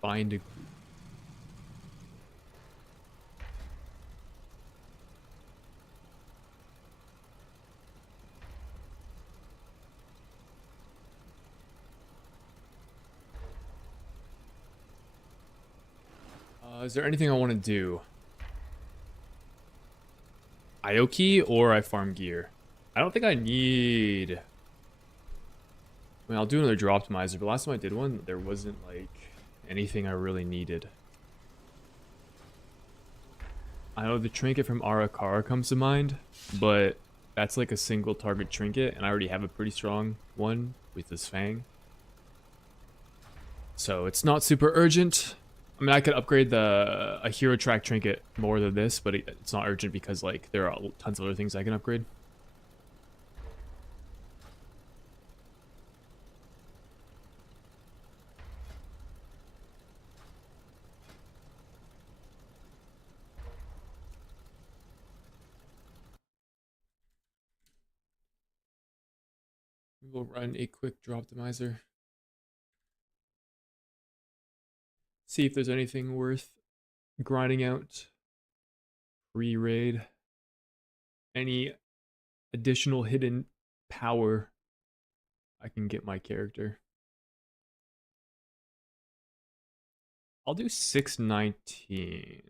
Find a group. Is there anything I want to do? Ioki or I farm gear? I don't think I need... I mean, I'll do another draw optimizer, but last time I did one, there wasn't, like, anything I really needed. I know the trinket from Arakara comes to mind, but that's like a single target trinket, and I already have a pretty strong one with this Fang. So it's not super urgent. I mean, I could upgrade a hero track trinket more than this, but it's not urgent because, like, there are tons of other things I can upgrade. We'll run a quick draw optimizer. See if there's anything worth grinding out. Re-raid. Any additional hidden power I can get my character. I'll do 619.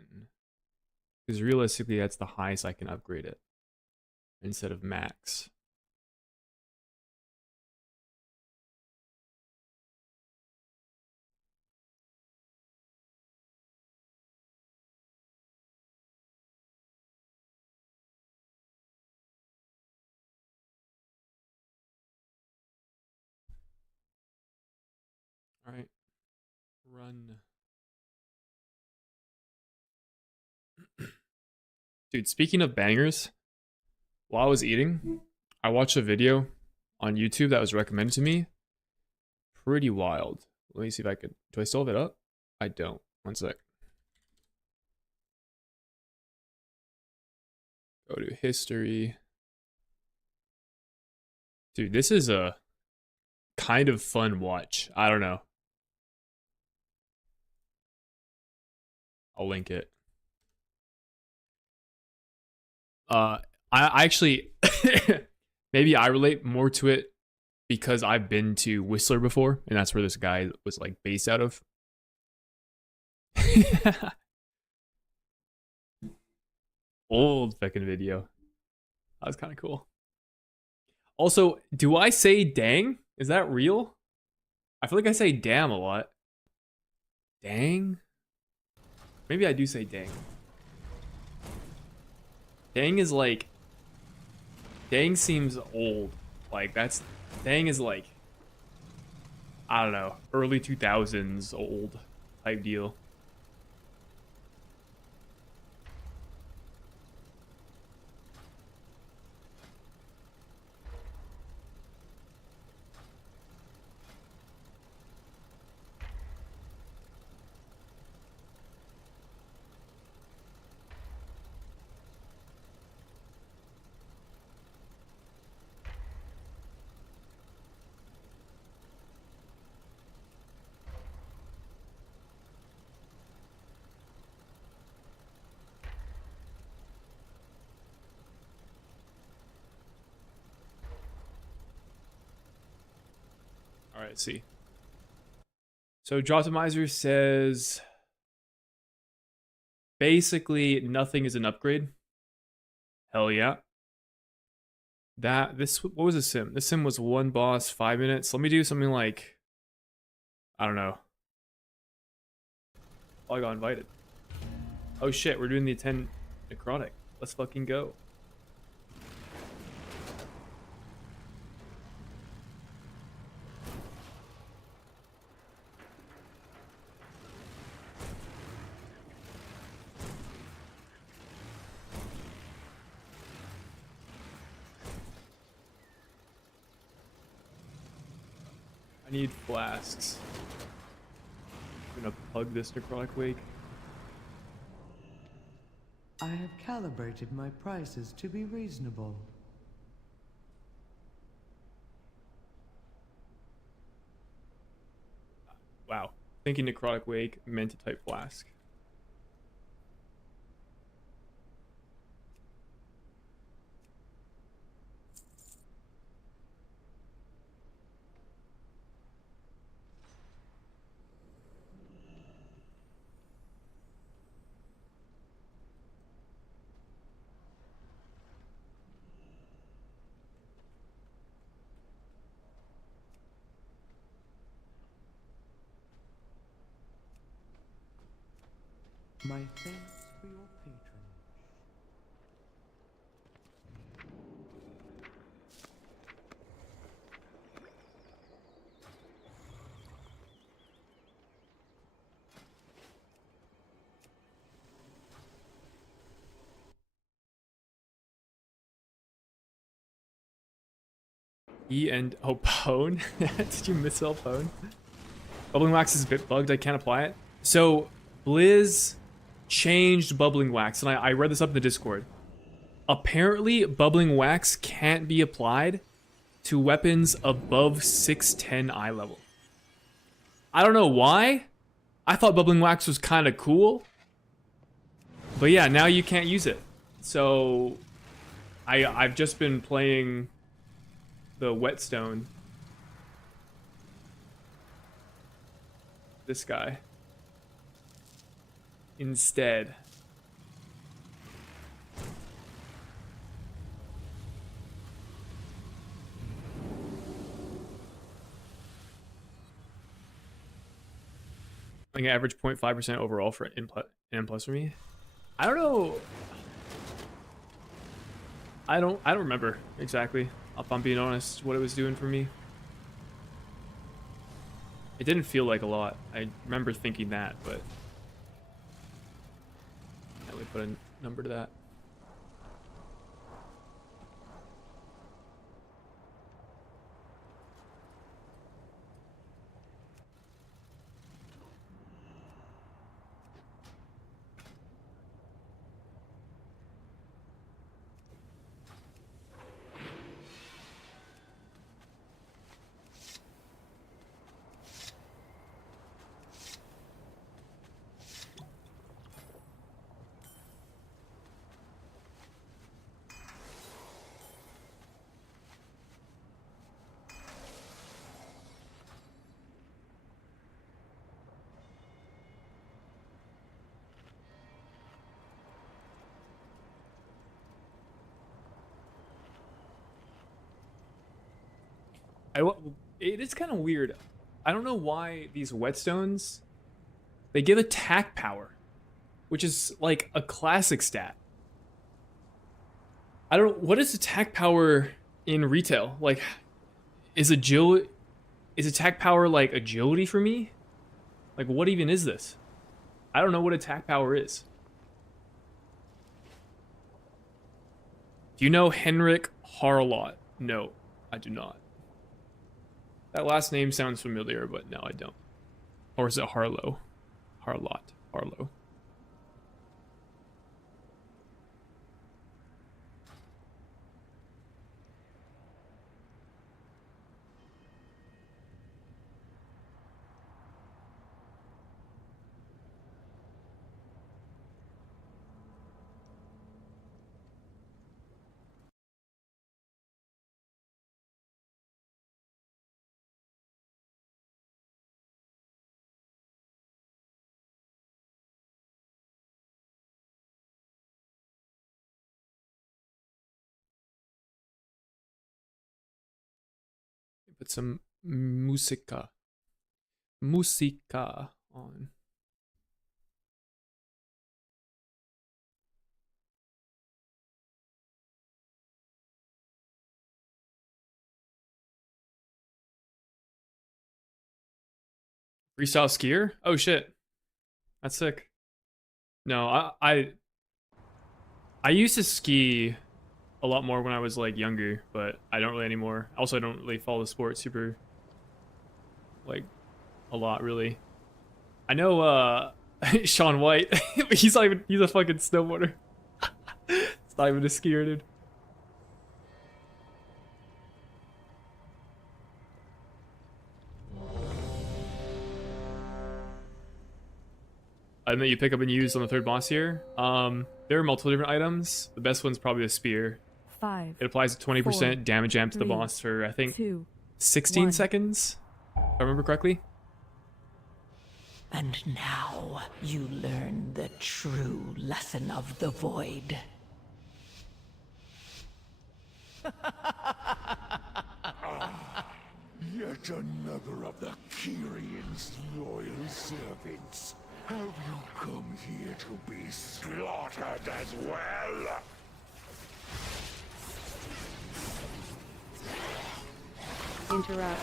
Because realistically, that's the highest I can upgrade it. Instead of max. All right, run. Dude, speaking of bangers, while I was eating, I watched a video on YouTube that was recommended to me. Pretty wild. Let me see if I could. Do I still have it up? I don't. One sec. Go to history. Dude, this is a kind of fun watch. I don't know. I'll link it. I actually maybe I relate more to it because I've been to Whistler before, and that's where this guy was like based out of. Old fucking video. That was kind of cool. Also, do I say dang? Is that real? I feel like I say damn a lot. Dang? Maybe I do say dang. Dang is like... Dang seems old. Like, that's... Dang is like... I don't know. Early 2000s old type deal. All right, see. So Droptimizer says basically nothing is an upgrade. Hell yeah. What was the sim? This sim was one boss, 5 minutes. Let me do something like, I don't know. Oh, I got invited. Oh shit, we're doing the 10 necrotic. Let's fucking go. I need flasks. I'm gonna plug this necrotic wake. I have calibrated my prices to be reasonable. Wow. Thinking necrotic wake, meant to type flask. My thanks for your patronage. E and oh, Pwn. Did you misspell Pwn? Bubbling wax is a bit bugged. I can't apply it. So Blizz changed bubbling wax, and I read this up in the Discord. Apparently, bubbling wax can't be applied to weapons above 610 eye level. I don't know why. I thought bubbling wax was kind of cool. But yeah, now you can't use it. So I've just been playing the whetstone. This guy. Instead. Like an average 0.5% overall for N plus for me. I don't know. I don't remember exactly, if I'm being honest, what it was doing for me. It didn't feel like a lot. I remember thinking that, but I can't really put a number to that. It is kind of weird. I don't know why these whetstones, they give attack power, which is like a classic stat. I don't know, what is attack power in retail? Like, is attack power like agility for me? Like, what even is this? I don't know what attack power is. Do you know Henrik Harlot? No, I do not. That last name sounds familiar, but no, I don't. Or is it Harlow? Harlot. Harlow. Put some musica. Musica on. Freestyle skier? Oh shit. That's sick. No, I used to ski a lot more when I was like younger, but I don't really anymore. Also, I don't really follow the sport super like a lot really. I know Sean White, but he's a fucking snowboarder. It's not even a skier, dude. and that you pick up and use on the third boss here. There are multiple different items. The best one's probably the spear. 5. It applies a 20% damage amp to the 3, boss for, I think, 2. 16 1. seconds, if I remember correctly. And now you learn the true lesson of the void. Yet another of the Kyrian's loyal servants. Have you come here to be slaughtered as well? Interrupt.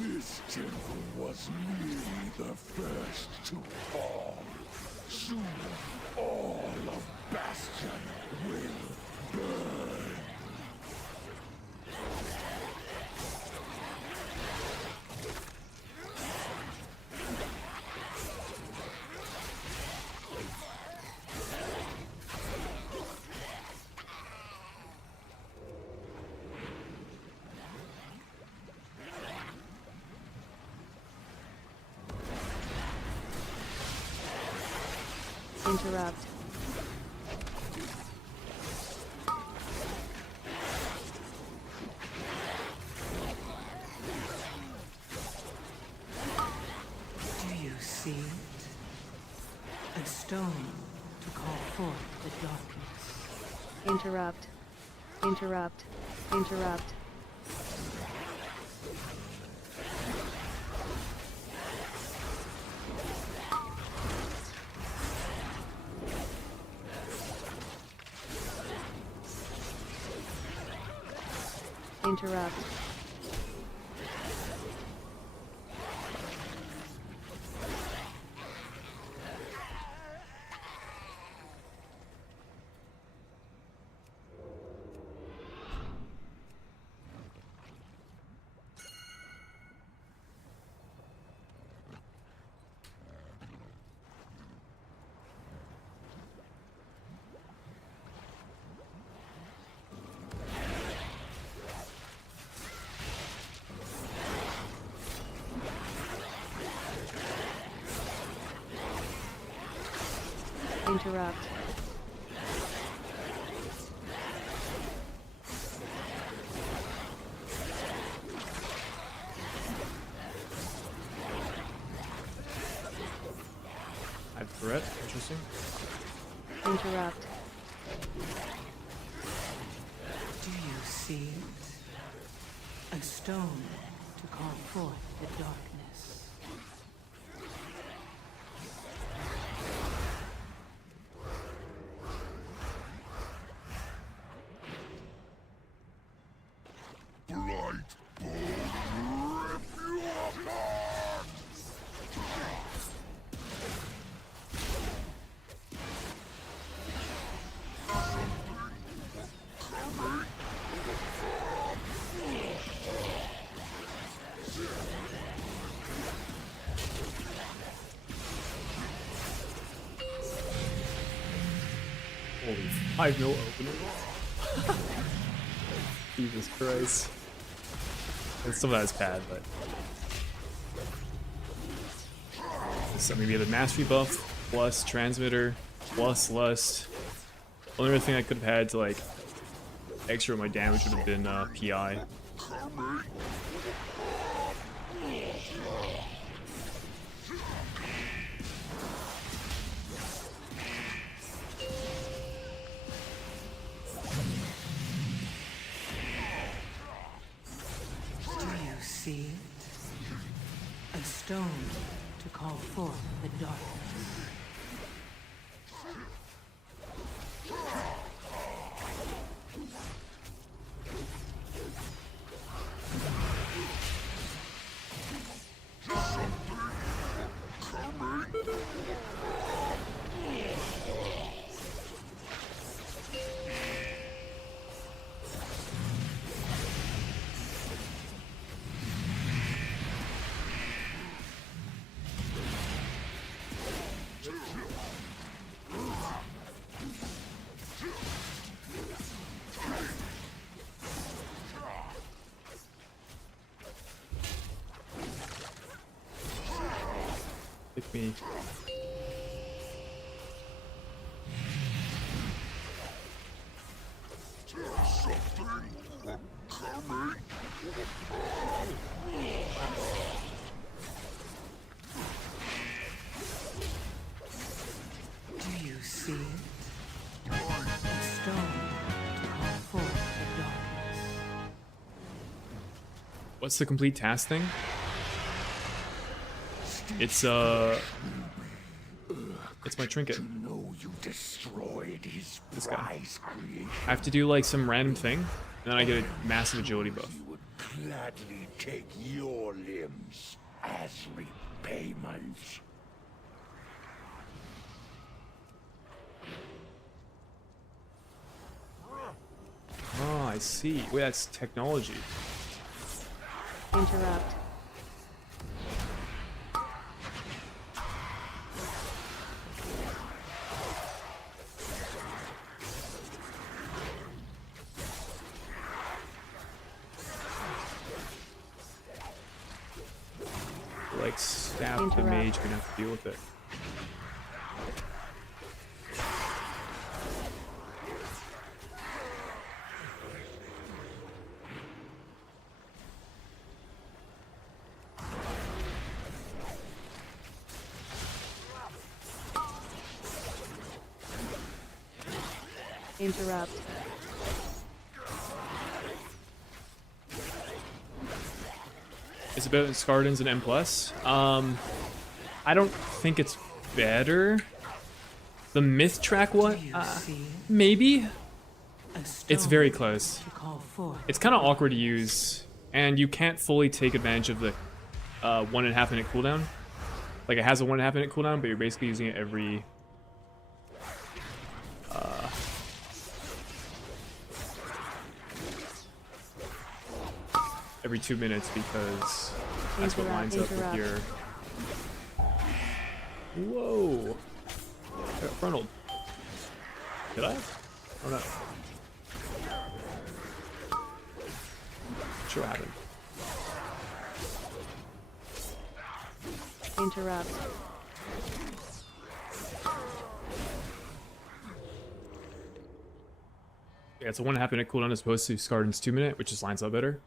This temple was merely the first to fall. Soon, all of Bastion will burn. Interrupt. Do you see it? A stone to call forth the darkness. Interrupt. Interrupt. Interrupt. Interrupt. Interrupt. I have threat. Interesting. Interrupt. Do you see it? A stone to call forth the darkness. Holy 5 mil opening. Jesus Christ. And some of that is bad, but. So maybe the mastery buff plus transmitter plus lust. Only other thing I could have had to like extra my damage would have been PI. Do you see it? A stone to call forth the darkness. Pick me. What's the complete task thing? It's my trinket. No, you destroyed his This guy. prize creation. I have to do like some random thing, and then I get a massive agility buff. He would gladly take your limbs as repayment. Oh, I see. Wait, that's technology. Interrupt. Like stab the Interrupt. mage, we're gonna have to deal with it. Interrupt. It's about Scardens and M+. I don't think it's better. The myth track one? Do you see Maybe? a It's stone very close. to call forth? It's kind of awkward to use, and you can't fully take advantage of the 1.5 minute cooldown. Like, it has a 1.5 minute cooldown, but you're basically using it every... every 2 minutes, because that's what lines up with your... Whoa! I got frontaled. Did I? Oh no. Sure what happened. Interrupt. Yeah, it's a 1.5 minute cooldown as opposed to Scarden's 2 minute, which just lines up better.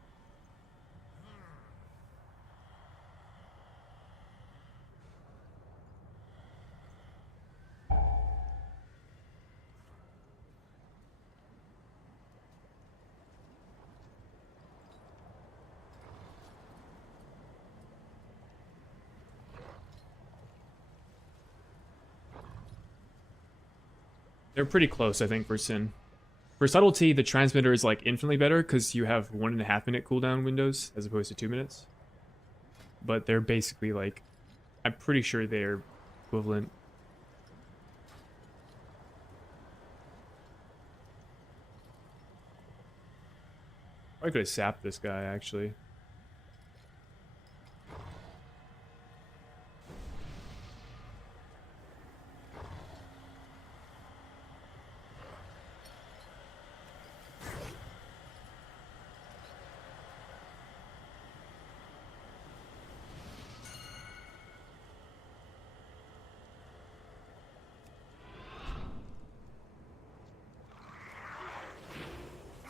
They're pretty close, I think, for Sin. For Subtlety, the Transmitter is like infinitely better because you have 1.5 minute cooldown windows as opposed to 2 minutes. But they're basically like, I'm pretty sure they're equivalent. I could have sapped this guy, actually.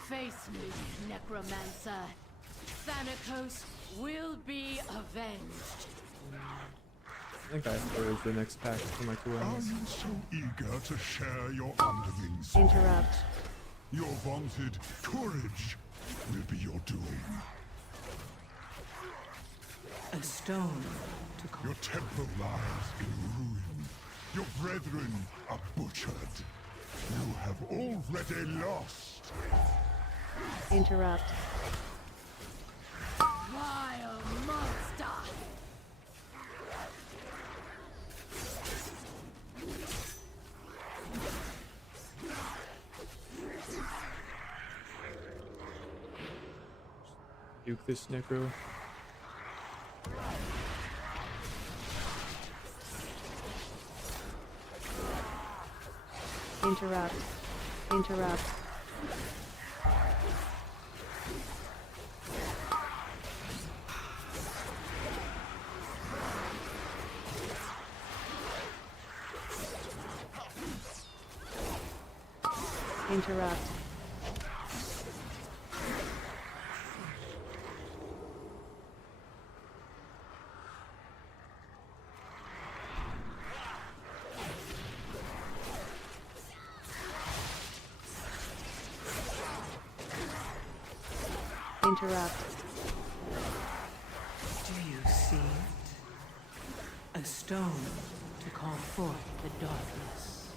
Face me, Necromancer. Thanatos will be avenged. I think I have the next pack for my Are cooldowns. you so eager to share your underlings? Interrupt. Your vaunted courage will be your doom. A stone to call Your temple lies in ruin. Your brethren are butchered. You have already lost. Interrupt. Vile monster! Duke this Necro. Interrupt. Interrupt. Interrupt. Interrupt. A stone to call forth the darkness.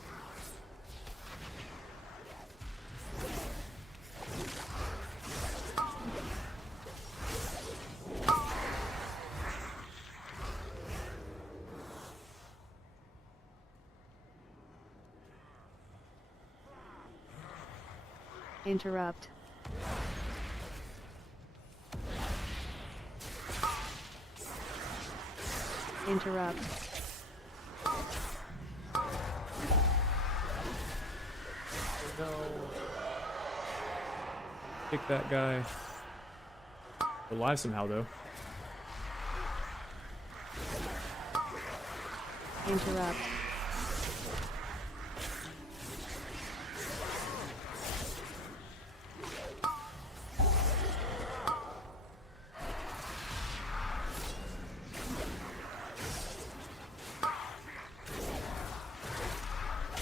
Interrupt. Interrupt. Kick that guy. We're alive somehow, though. Interrupt.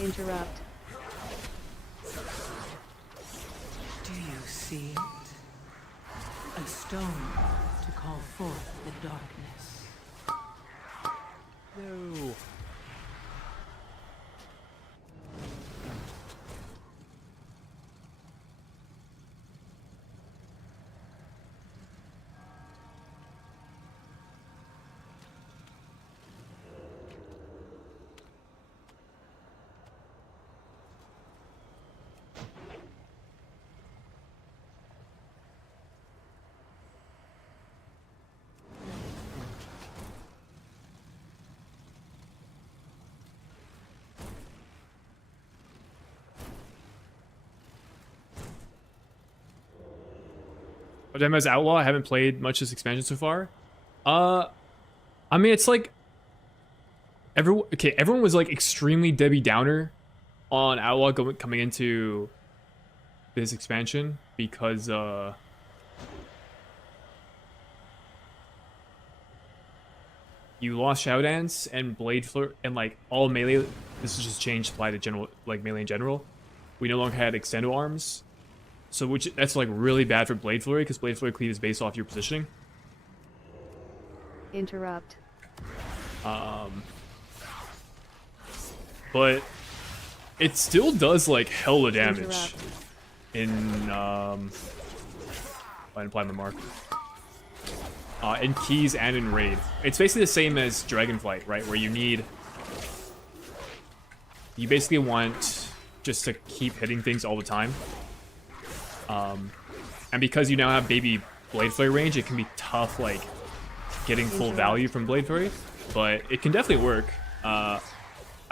Interrupt. Do you see it? A stone to call forth the darkness. No. Demos Outlaw, I haven't played much this expansion so far. I mean, it's like everyone was like extremely Debbie Downer on Outlaw coming into this expansion because you lost Shadow Dance and Blade Flurry and like all melee. This is just changed apply to general like melee in general. We no longer had extendo arms. So that's like really bad for Blade Flurry because Blade Flurry cleave is based off your positioning. Interrupt. But it still does like hella damage Interrupt. in I didn't apply my mark. In keys and in raid. It's basically the same as Dragonflight, right? Where you basically want just to keep hitting things all the time. And because you now have baby Blade Flurry range, it can be tough, like, getting full value from Blade Flurry, but it can definitely work. I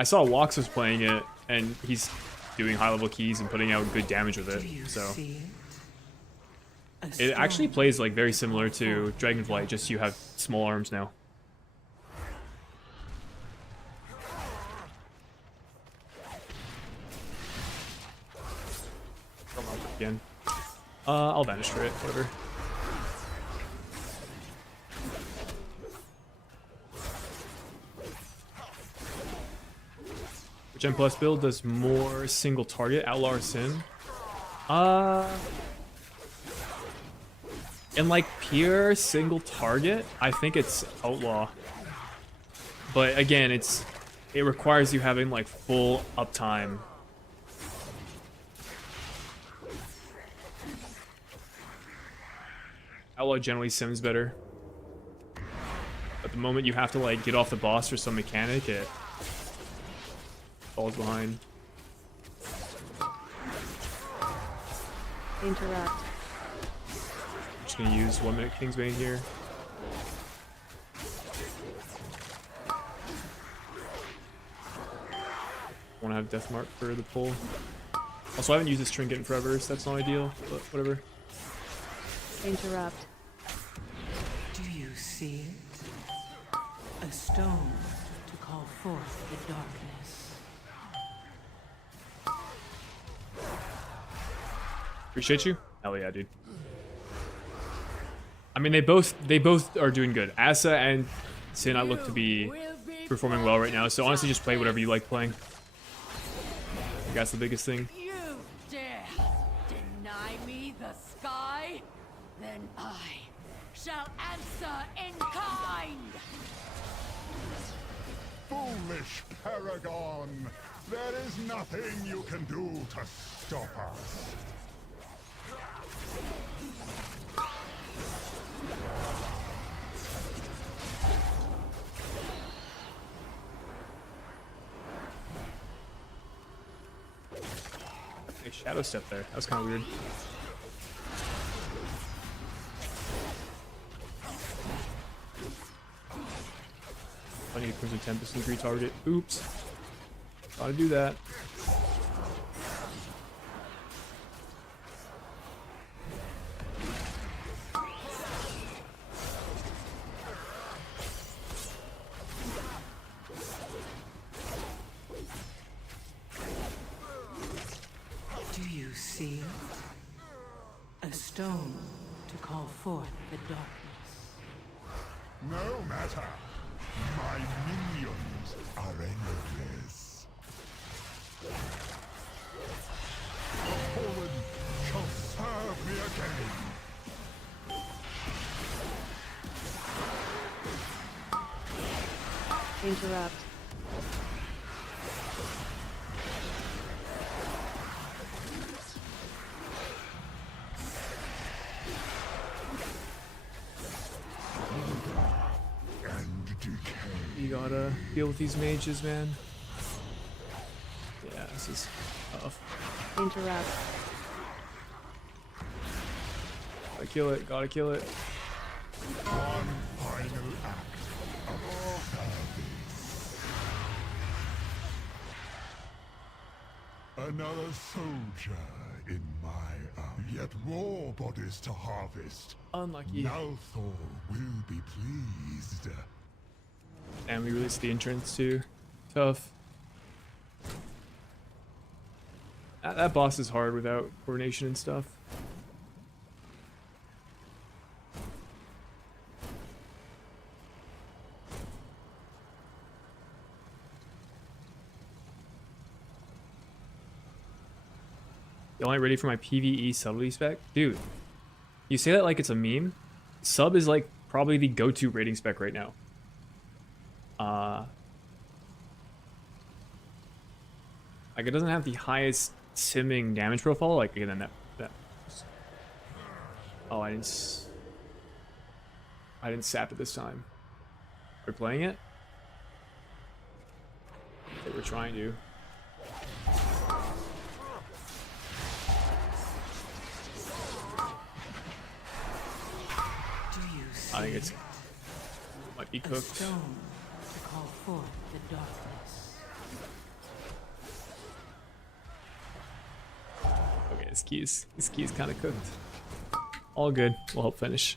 saw Walks was playing it, and he's doing high-level keys and putting out good damage with it, so... It actually plays, like, very similar to Dragonflight, just you have small arms now. Again. I'll vanish for it, whatever. Gen Plus build does more single target, Outlaw or Sin. In like pure single target, I think it's Outlaw. But again, it requires you having like full uptime. Outlaw generally sims better. At the moment you have to like get off the boss for some mechanic, it falls behind. Interrupt. Just gonna use 1 minute Kingsbane here. Wanna have Death Mark for the pull. Also, I haven't used this trinket in forever, so that's not ideal, but whatever. Interrupt. Do you see it? A stone to call forth the darkness. Appreciate you. Hell yeah, dude. I mean, they both are doing good. Asa and Sin I look to be performing well right now, so honestly just play whatever you like playing. I think that's the biggest thing. You dare deny me the sky? Then I shall answer in kind! foolish paragon! There is nothing you can do to stop us. A shadow step there. That was kind of weird. I need a Crimson Tempest and retarget. Oops. Gotta do that. Do you see it? A stone to call forth the darkness. No matter. My minions are endless. The fallen shall serve me again. Interrupt. And decay. You gotta deal with these mages, man. Yeah, this is tough. Interrupt. Gotta kill it, gotta kill it. One final act of service. Another soldier in my army. Yet more bodies to harvest. Unlucky. Nalthor will be pleased. And we released the entrance too. Tough. That boss is hard without coordination and stuff. Y'all ain't ready for my PvE subtlety spec? Dude, you say that like it's a meme. Sub is like probably the go-to rating spec right now. Like it doesn't have the highest simming damage profile. Like again, that. Oh, I didn't sap it this time. Are we playing it? I think we're trying to. Do you see I think it's it? might be A cooked. stone to call forth the darkness. Okay, this key's kind of cooked. All good. We'll help finish.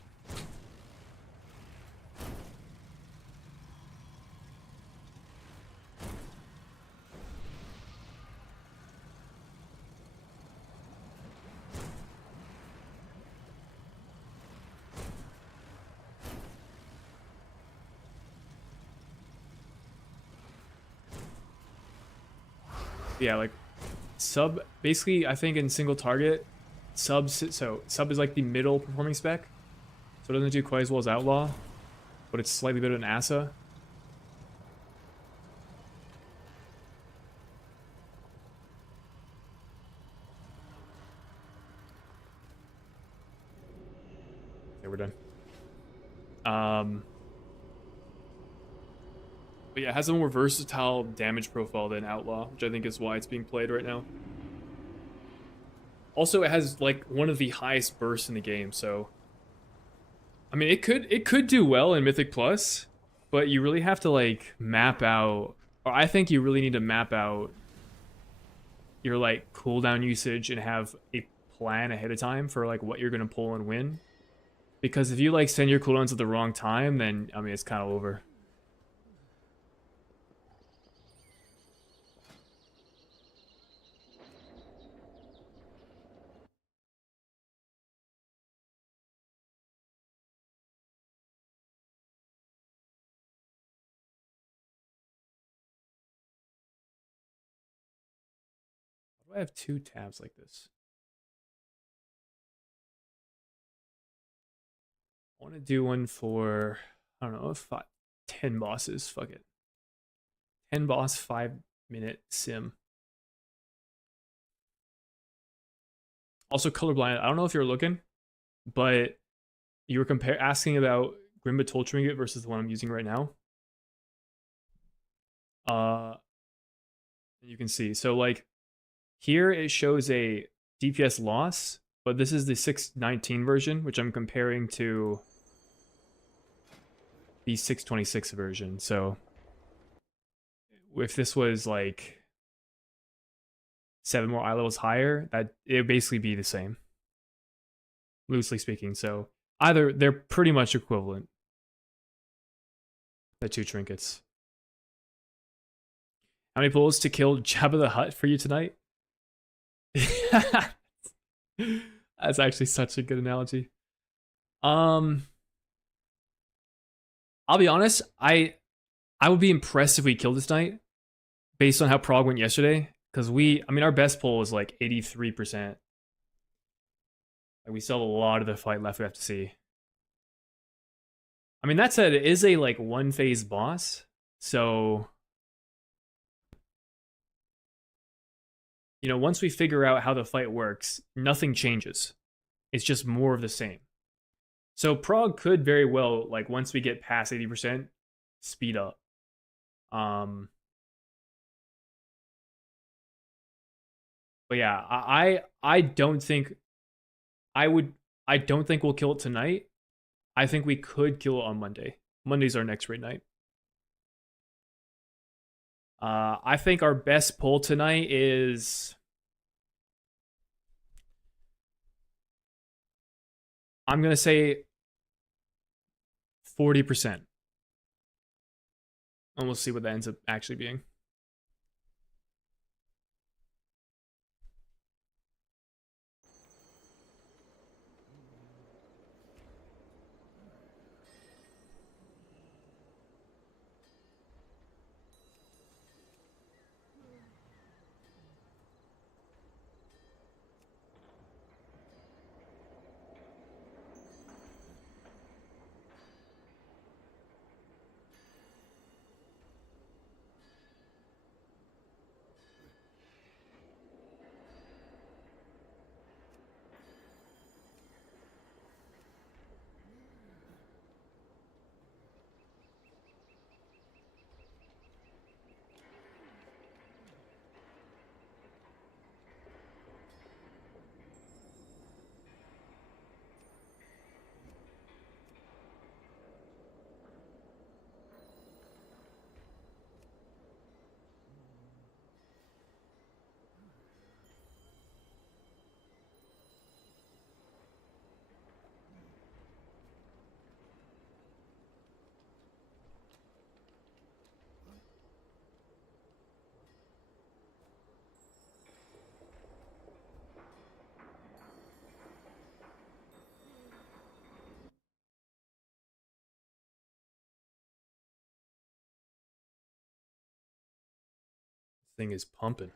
Yeah, like sub basically I think in single target sub is like the middle performing spec, so it doesn't do quite as well as outlaw, but it's slightly better than Asa. Okay, we're done. But yeah, it has a more versatile damage profile than Outlaw, which I think is why it's being played right now. Also, it has like one of the highest bursts in the game, so I mean, it could do well in Mythic Plus, but you really have to like map out, or I think you really need to map out your like cooldown usage and have a plan ahead of time for like what you're gonna pull and win. Because if you like send your cooldowns at the wrong time, then I mean it's kind of over. Why do I have two tabs like this? I want to do one for, I don't know, 10 bosses. Fuck it. 10 boss 5-minute sim. Also colorblind. I don't know if you're looking, but you were asking about Grimba Toll Trinket versus the one I'm using right now. You can see. So like here it shows a DPS loss, but this is the 619 version, which I'm comparing to the 626 version. So if this was like 7 more eye levels higher, that it would basically be the same, loosely speaking. So either they're pretty much equivalent, the two trinkets. How many pulls to kill Jabba the Hutt for you tonight? That's actually such a good analogy. I'll be honest, I would be impressed if we killed this tonight based on how Prague went yesterday. Because our best pull was like 83%. Like we still have a lot of the fight left we have to see. I mean, that said, it is a like one phase boss. So, you know, once we figure out how the fight works, nothing changes. It's just more of the same. So Prague could very well, like once we get past 80%, speed up. But yeah, I don't think we'll kill it tonight. I think we could kill it on Monday. Monday's our next raid night. I think our best pull tonight is, I'm gonna say 40%. And we'll see what that ends up actually being. Thing is pumping.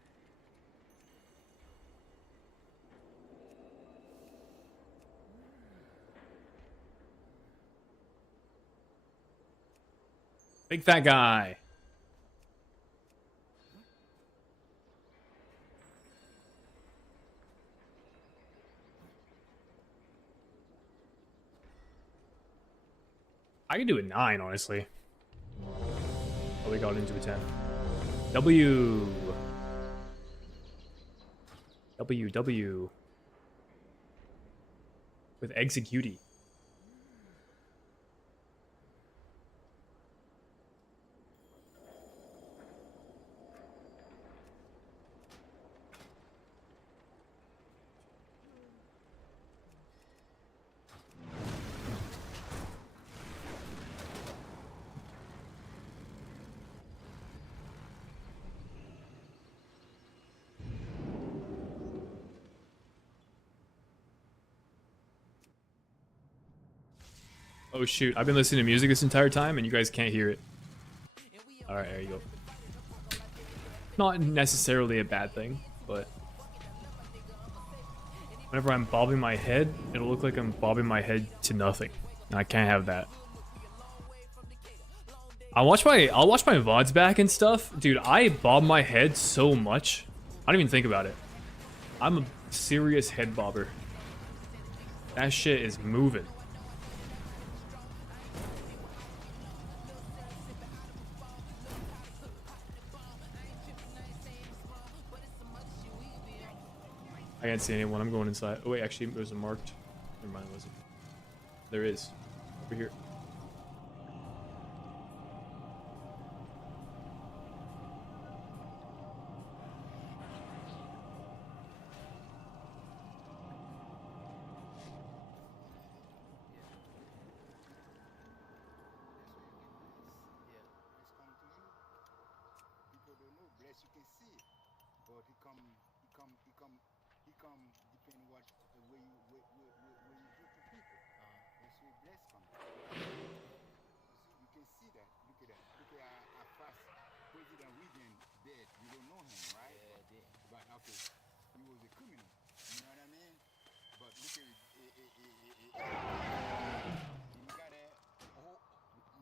Big fat guy. I could do a 9, honestly. Oh, we got into a 10. W. With executee. Oh shoot, I've been listening to music this entire time and you guys can't hear it. Alright, there you go. Not necessarily a bad thing, but whenever I'm bobbing my head, it'll look like I'm bobbing my head to nothing. And I can't have that. I'll watch my VODs back and stuff. Dude, I bob my head so much. I don't even think about it. I'm a serious head bobber. That shit is moving. I can't see anyone. I'm going inside. Oh wait, actually, there's a marked. Never mind, it wasn't. There is. Over here. depending what where you do to people. That's where bless comes from. You can see that. Look at that. Look at our past President Reagan dead. You don't know him, right? Yeah, but okay, he was a criminal. You know what I mean? But look at it. You got a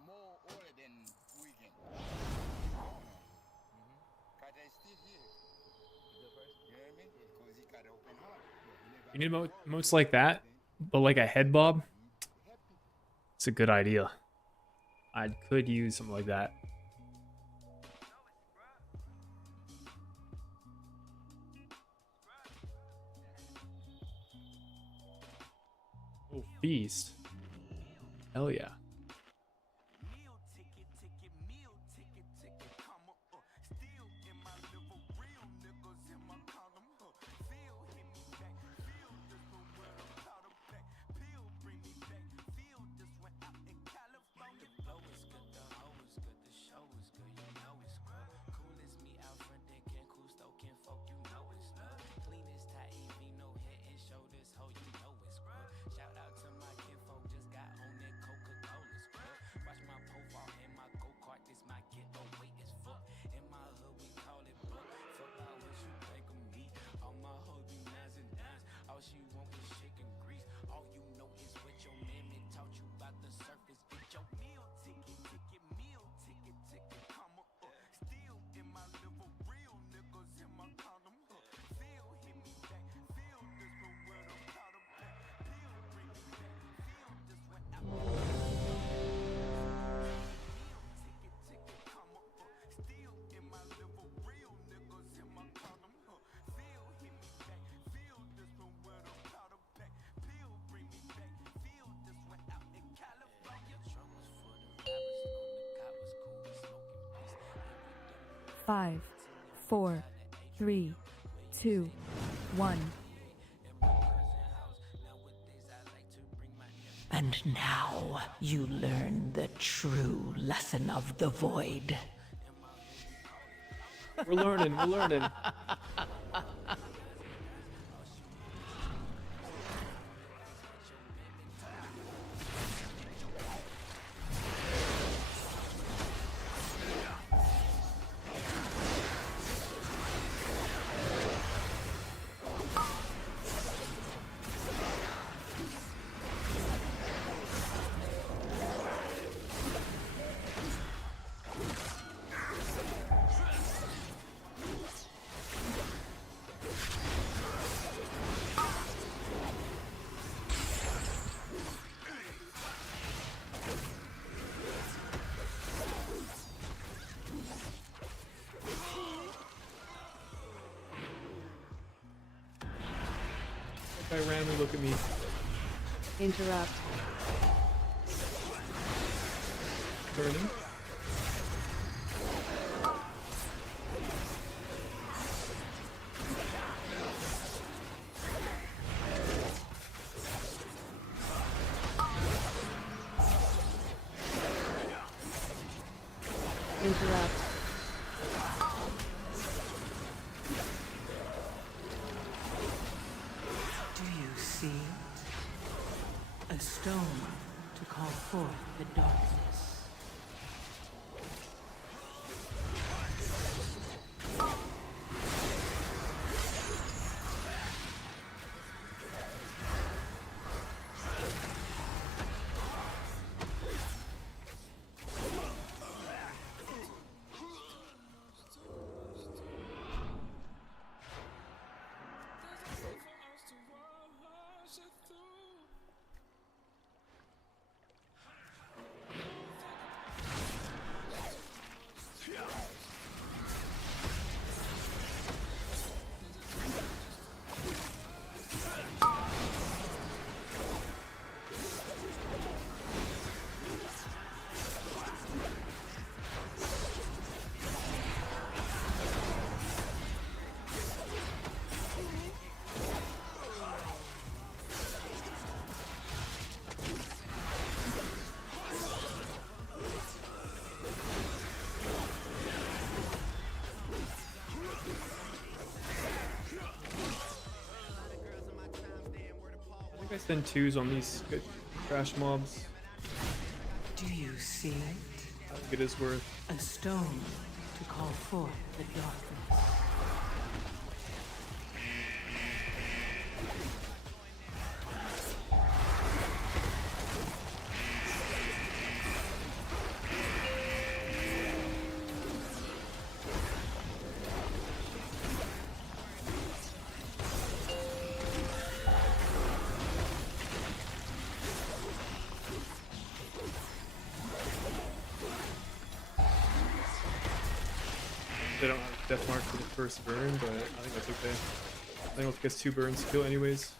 more older than Reagan. Carter is still here. You know what I mean? Because he got an open heart. You need motes like that, but like a head bob. It's a good idea. I could use something like that. Oh, feast. Hell yeah. Five, 4, 3, 2, 1. And now you learn the true lesson of the void. We're learning, we're learning. Guy randomly look at me. Interrupt. Burning. Interrupt. Do you see it? A stone to call forth the darkness. send 2s on these good trash mobs. Do you see it? I think it is worth. A stone to call forth the darkness. They don't have death mark for the first burn, but I think that's okay. I think it gets 2 burns to kill anyways.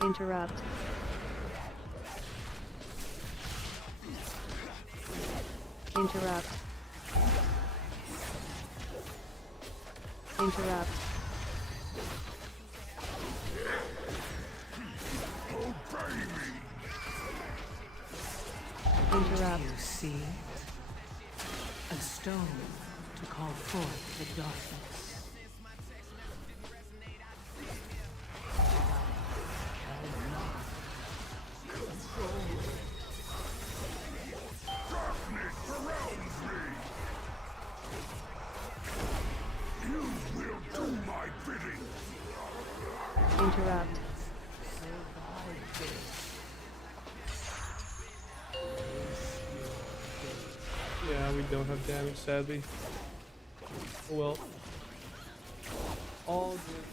Interrupt. Interrupt. Interrupt. Interrupt. Do you see it? A stone to call forth the darkness. Darkness surrounds me! You will do my bidding! Interrupt. Yeah, we don't have damage, sadly. Oh well. All good.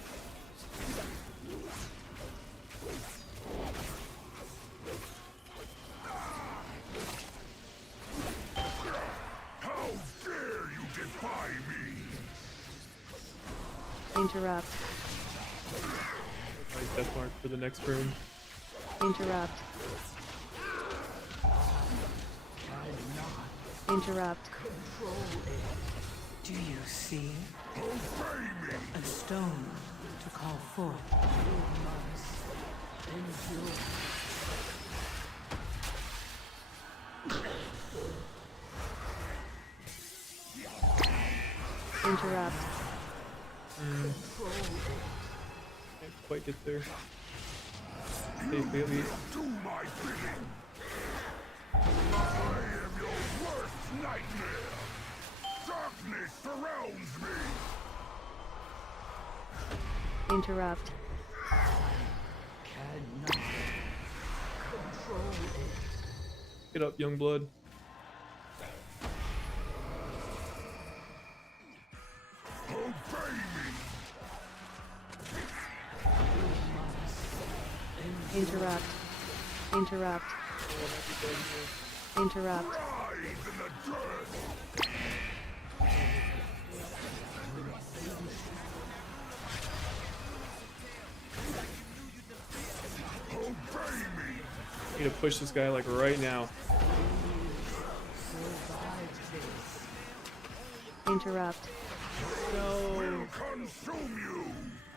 How dare you defy me! Interrupt. Like death mark for the next burn. Interrupt. Interrupt. Do you see it? Obey me! A stone to call forth. Interrupt. Can't quite get there. Safely at least. Do my bidding! I am your worst nightmare! Darkness surrounds me! Interrupt. Get up, young blood. Obey me! Interrupt. Interrupt. Interrupt. Rise in the dirt! Obey me! Need to push this guy like right now. Interrupt. Will consume you!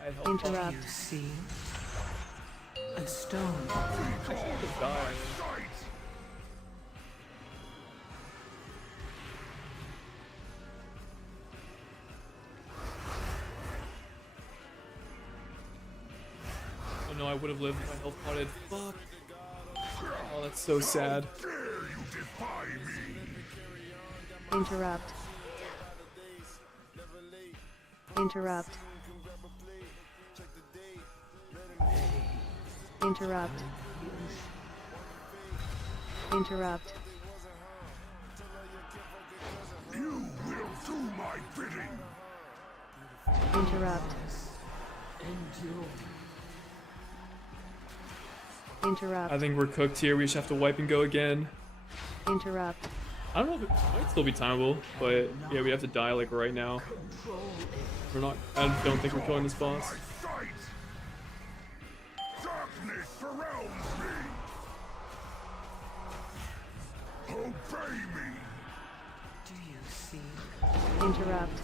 I help. Do Interrupt. you see it? A stone Die. Sight! Oh no, I would have lived if my health potted. Fuck. Oh, that's so sad. Dare you defy me! Interrupt. Interrupt. Interrupt. Interrupt. You will do my bidding! Interrupt. Interrupt. I think we're cooked here. We just have to wipe and go again. Interrupt. I don't know if it might still be timeable, but yeah, we have to die like right now. We're not. I don't think we're killing this boss. Sight! Darkness surrounds me! Obey me! Do you see? Interrupt.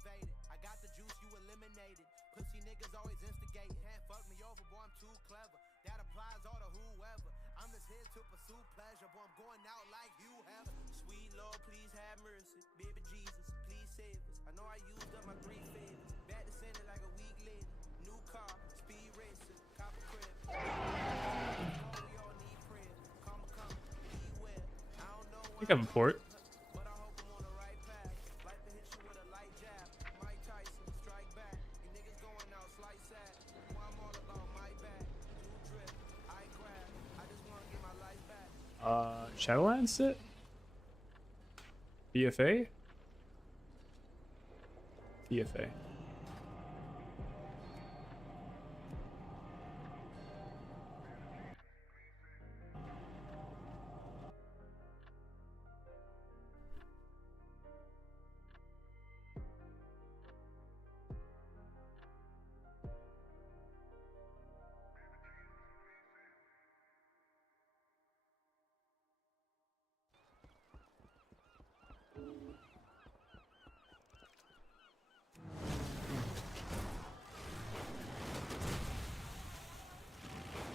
motivated. I got the juice, you eliminated. Pussy niggas always instigating. Can't fuck me over, boy, I'm too clever. That applies all to whoever. I'm just here to pursue pleasure, boy, I'm going out like you have. Sweet Lord, please have mercy. Baby Jesus, please save us. I know I used up my 3 favors. Back to send it like a week later. New car, speed racer, copper crib. We all need prayer. Come, beware. I don't know I think I have a port. but I hope I'm on the right path. Like to hit you with a light jab. Mike Tyson, strike back. You niggas going out slice sad. Boy, I'm all about my back. New drip, I grab. I just want to get my life back. Shadowlands it? BFA? BFA.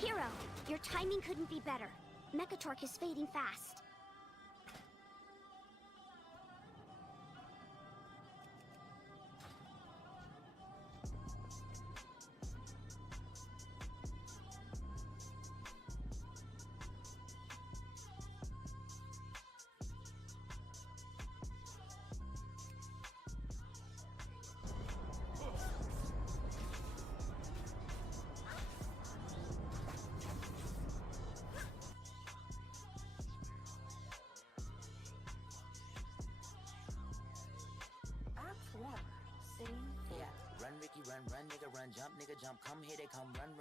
Hero, your timing couldn't be better. Mechatork is fading fast. Run, Ricky, run, nigga, run, jump, come here they come, run,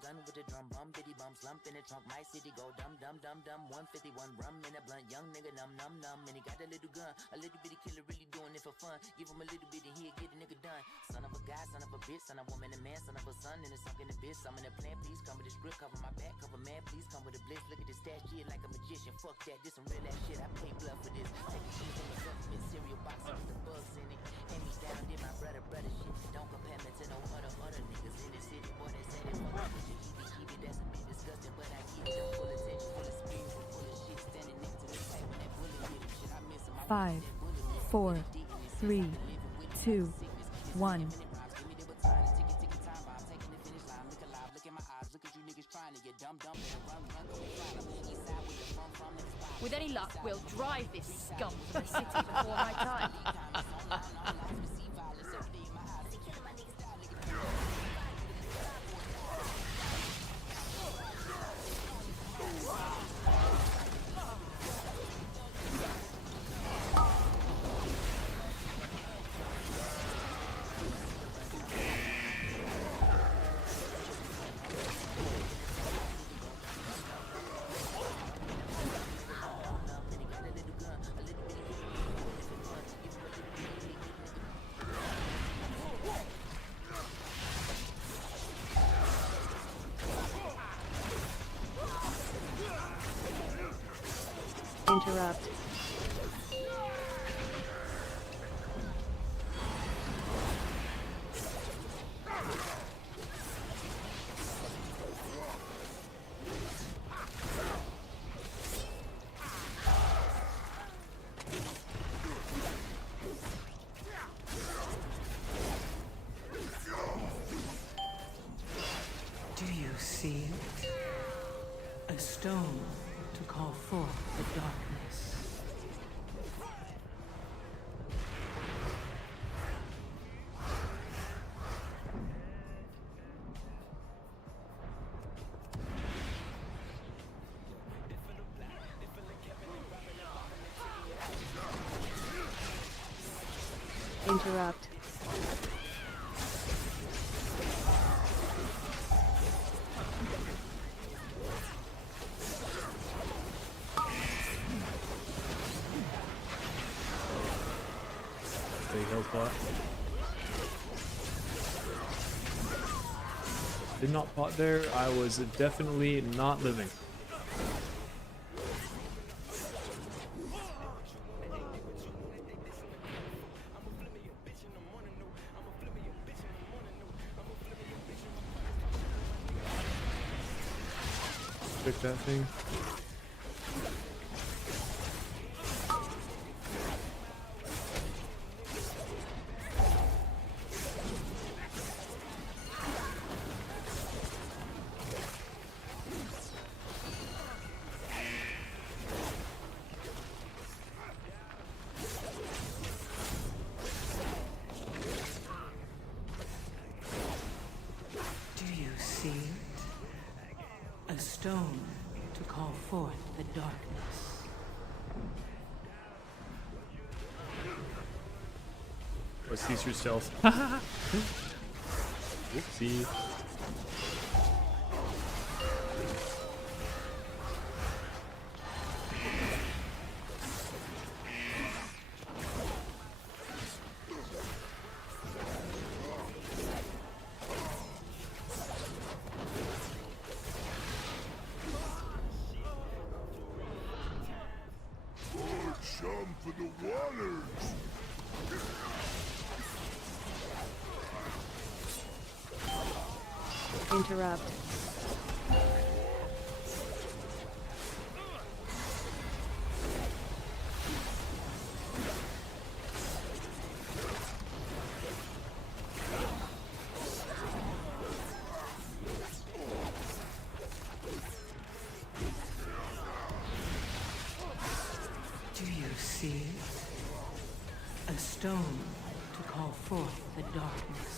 gun with the drum, bum, bitty bum, slump in the trunk, my city go dumb, 151 rum in a blunt, young nigga, numb, and he got a little gun, a little bitty killer, really doing it for fun, give him a little bit and he'll get a nigga done, son of a guy, son of a bitch, son of a woman, a man, son of a son, and it's sunk in the bitch, I'm in the plan, please come with the script, cover my back, cover man, please come with the blitz, look at this stash shit like a magician, fuck that, this some real ass shit, I pay blood for this, take a shit from the government, cereal box with the bugs in it, hand me down, did my brother shit, don't compare me to no other niggas in the city, boy, they say they fuck with you, keep it, that's a bit disgusting, but I keep it full attention, full of spirit, full of shit, standing next to the pipe when that bullet hit him, shit, I miss him, 5, 4, 3, 2, 1. With any luck, we'll drive this scum to the city before my time. Interrupt. Do you see it? A stone to call forth the darkness. Interrupt. Big health pot. Did not pot there. I was definitely not living. pick that thing. Do you see it? A stone to call forth the darkness. Or cease yourself. Whoopsie. Jump for the waters! Interrupt. Do you see it? A stone to call forth the darkness.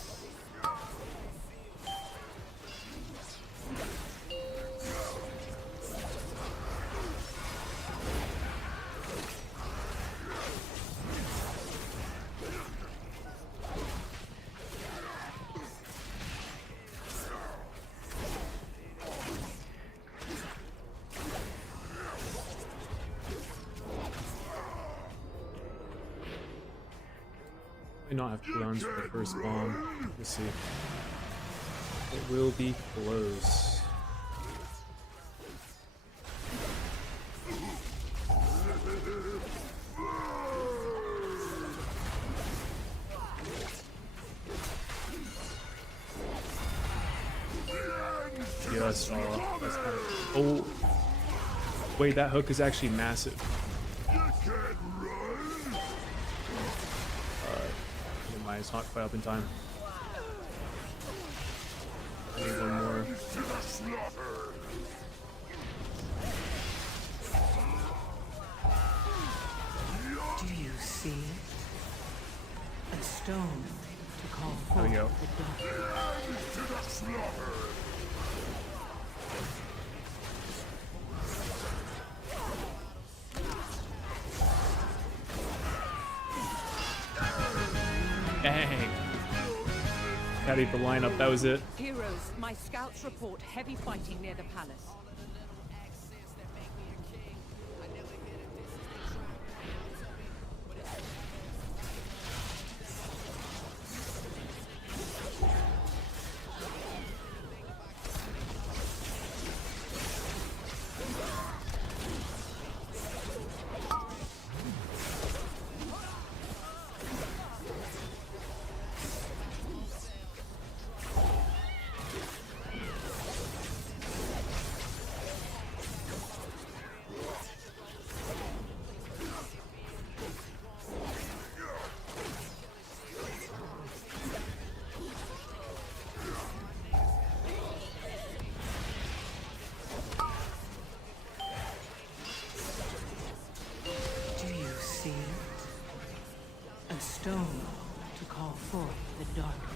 May not have cooldowns for the first bomb. Let's see. It will be close. Yeah, that's kind of. Oh, wait, that hook is actually massive. Never mind, it's not quite up in time. I need one more. Do you see it? A stone to call There forth we go. the darkness. Dang. Carried the lineup, that was it. Heroes, my scouts report heavy fighting near the palace. Do you see it? A stone to call forth the darkness.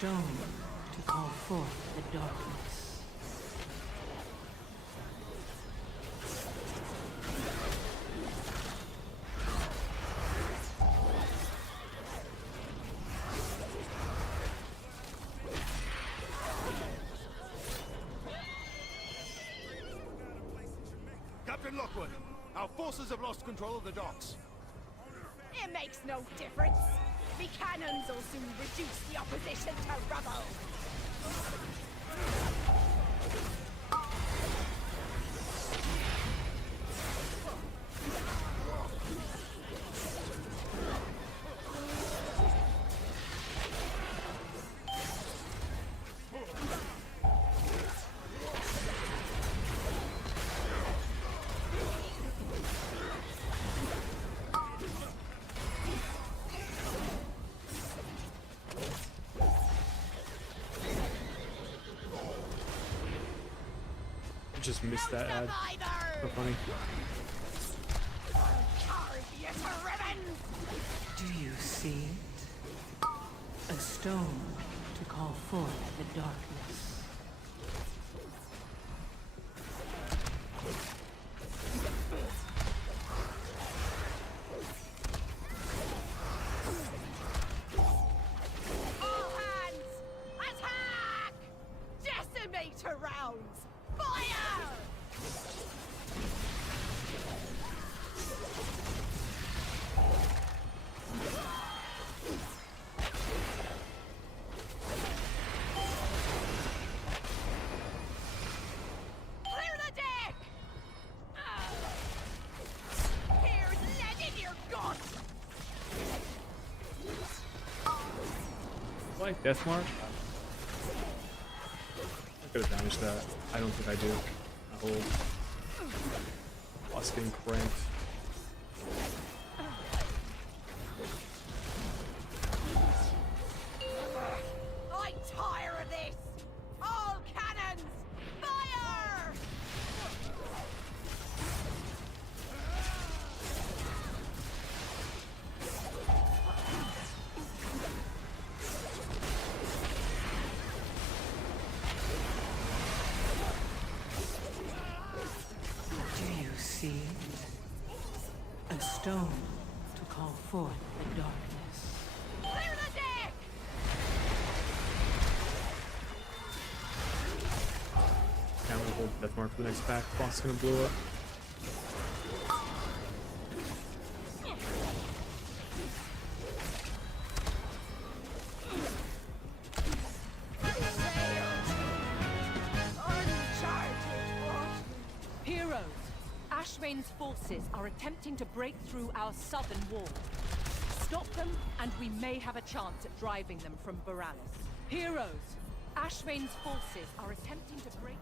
stone to call forth the darkness. Captain Lockwood, our forces have lost control of the docks. It makes no difference. The cannons will soon reduce the opposition to rubble. Just missed that ad. So funny. Do you see it? A stone to call forth the darkness. All hands! Attack! Decimator rounds! Fire! Clear the deck! Here's lead in your guts! Like death mark? I could have damaged that. I don't think I do. I hold. Plus getting cranked. I'm tired of this! All cannons! Fire! Do you see it? A stone to call forth the darkness. Clear the deck! Can't really hold death mark for the next pack. Boss is gonna blow up. Heroes, Ashvane's forces are attempting to break through our southern wall. Stop them, and we may have a chance at driving them from Boralis. Heroes, Ashvane's forces are attempting to break...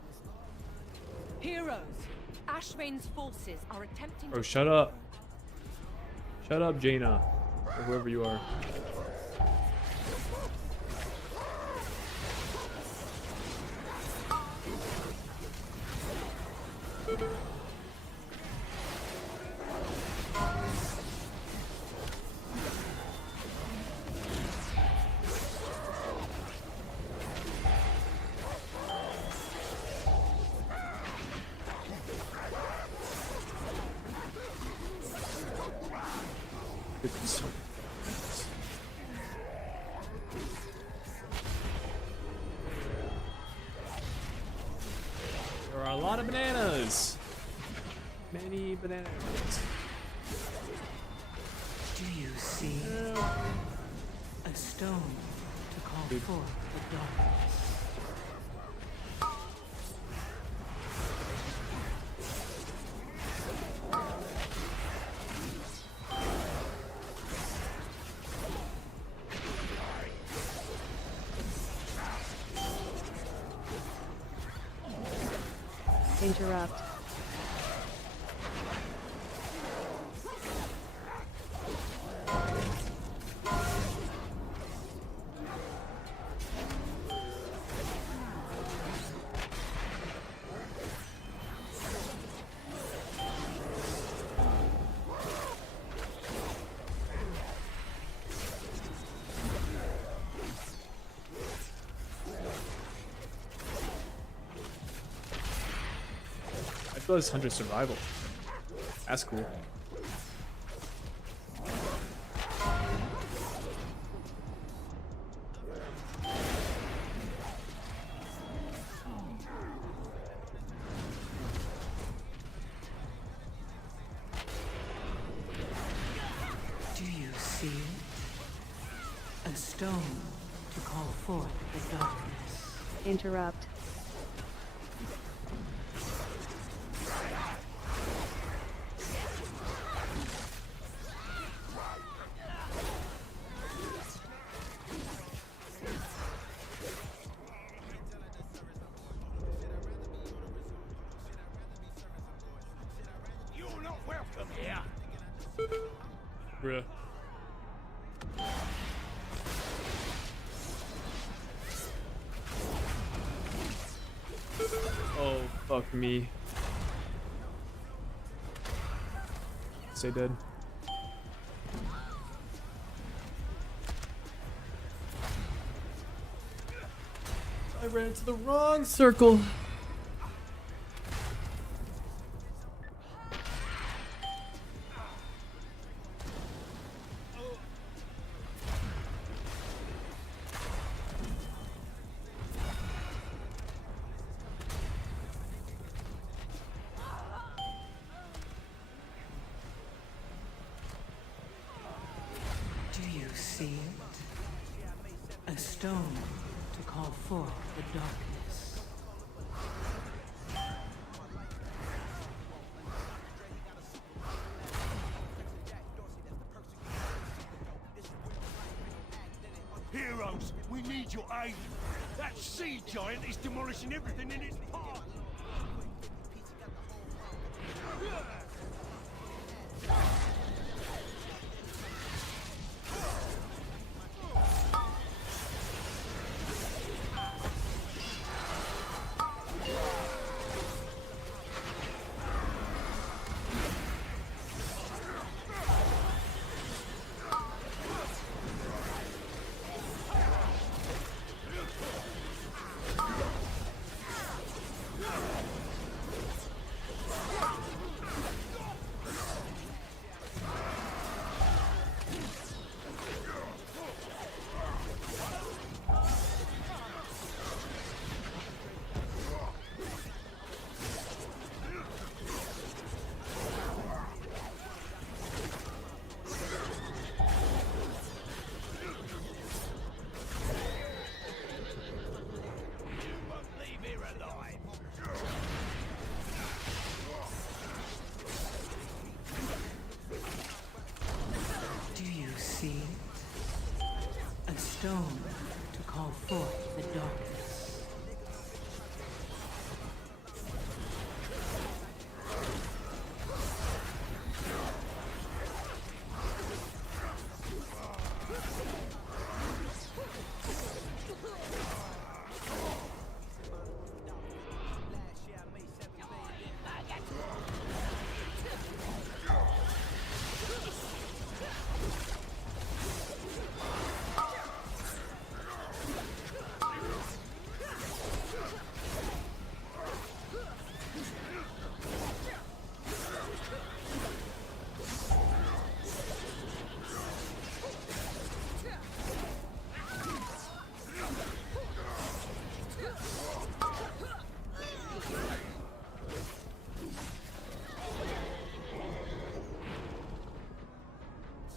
Heroes, Ashvane's forces are attempting Bro, to... shut up. Shut up, Jaina. Or whoever you are. There are a lot of bananas. Many bananas. Do you see a stone to call forth the darkness? Interrupt. plus 100 survival. That's cool. Do you see it? A stone to call forth the darkness. Interrupt. You're not welcome here. Bruh. Oh, fuck me. Stay dead. I ran into the wrong circle. Do you see it? A stone to call forth the darkness. Heroes, we need your aid. That sea giant is demolishing everything in its path. Do you see it? A stone to call forth the darkness.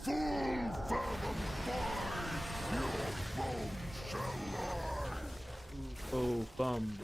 Full fathom fire, your bones shall lie. Oh, bum.